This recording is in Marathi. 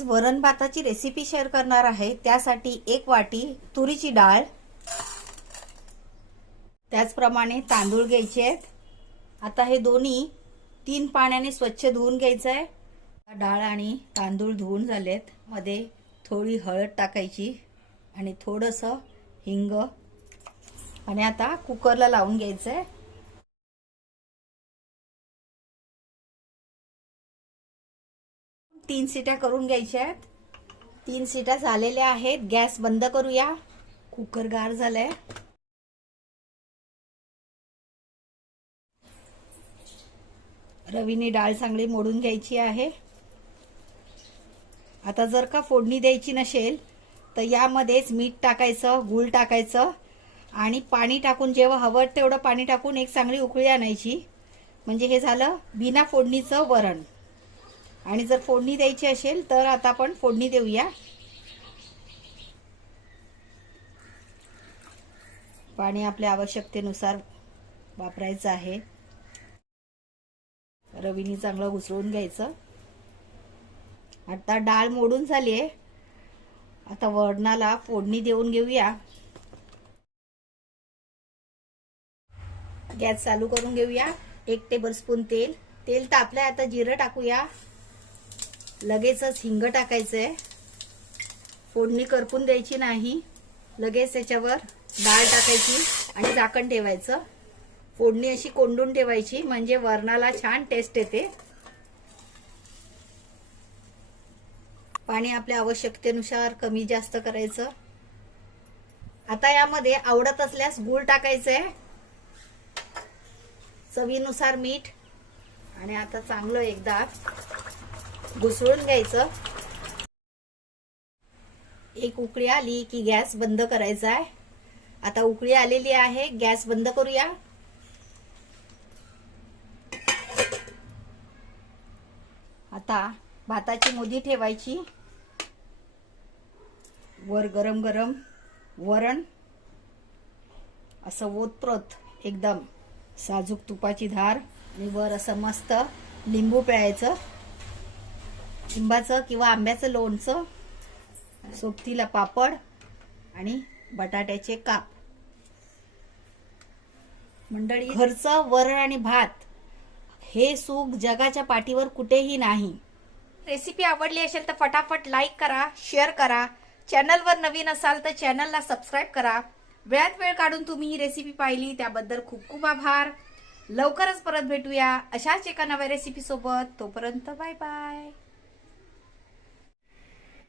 आज वरण भाताची रेसिपी शेअर करणार आहे. त्यासाठी एक वाटी तुरीची डाळ. त्याचप्रमाणे तांदूळ घ्यायचे आहेत. आता हे दोन्ही तीन पाण्याने स्वच्छ धुवून घ्यायचं आहे. डाळ आणि तांदूळ धुवून झालेत. मध्ये थोडी हळद टाकायची आणि थोडंसं हिंग. आणि आता कुकरला लावून घ्यायचं आहे तीन सिट्या करून घ्यायच्या आहेत. तीन सिट्या झालेल्या आहेत. गॅस बंद करूया. कुकर गार झालाय. रवीने डाळ चांगली मोडून घ्यायची आहे. आता जर का फोडणी द्यायची नसेल तर यामध्येच मीठ टाकायचं गूळ टाकायचं आणि पाणी टाकून जेव्हा हवं तेवढं पाणी टाकून एक चांगली उकळी आणायची. म्हणजे हे झालं बिना फोडणीचं वरण. आणि जर फोडणी द्यायची असेल तर आता आपण फोडणी देऊया. पाणी आपल्या आवश्यकतेनुसार वापरायचं आहे. रवीनी चांगलं घुसळून घ्यायचं. आता डाळ मोडून झाली आहे. आता वरणाला फोडणी देऊन घेऊया. गॅस चालू करून घेऊया. एक टेबल स्पून तेल. तेल तापलंय आता जिरं टाकूया. लगेचच हिंग टाकायचंय. फोडणी करपून द्यायची नाही. लगेच त्याच्यावर डाळ टाकायची आणि झाकण ठेवायचं. फोडणी अशी कोंडून ठेवायची म्हणजे वरणाला छान टेस्ट येते. पाणी आपल्या आवश्यकतेनुसार कमी जास्त करायचं. आता यामध्ये आवडत असल्यास गूळ टाकायचंय. चवीनुसार मीठ. आणि आता चांगलं एकदा घुसळून घ्यायचं. एक उकळी आली की गॅस बंद करायचा आहे. आता उकळी आलेली आहे गॅस बंद करूया. आता भाताची मोदी ठेवायची. वर गरम गरम वरण. असं ओतप्रत एकदम साजूक तुपाची धार आणि वर असं मस्त लिंबू पिळायचं. लिंबाचं किंवा आंब्याचं लोणचं सोबतीला पापड आणि बटाट्याचे काप. मंडळी घरचं वरण आणि भात हे सुख जगाच्या पाठीवर कुठेही नाही. रेसिपी आवडली असेल तर फटाफट लाईक करा शेअर करा. चॅनलवर नवीन असाल तर चॅनलला सबस्क्राईब करा. वेळात वेळ काढून तुम्ही ही रेसिपी पाहिली त्याबद्दल खूप खूप आभार. लवकरच परत भेटूया अशाच एका नव्या रेसिपी सोबत तोपर्यंत बाय बाय.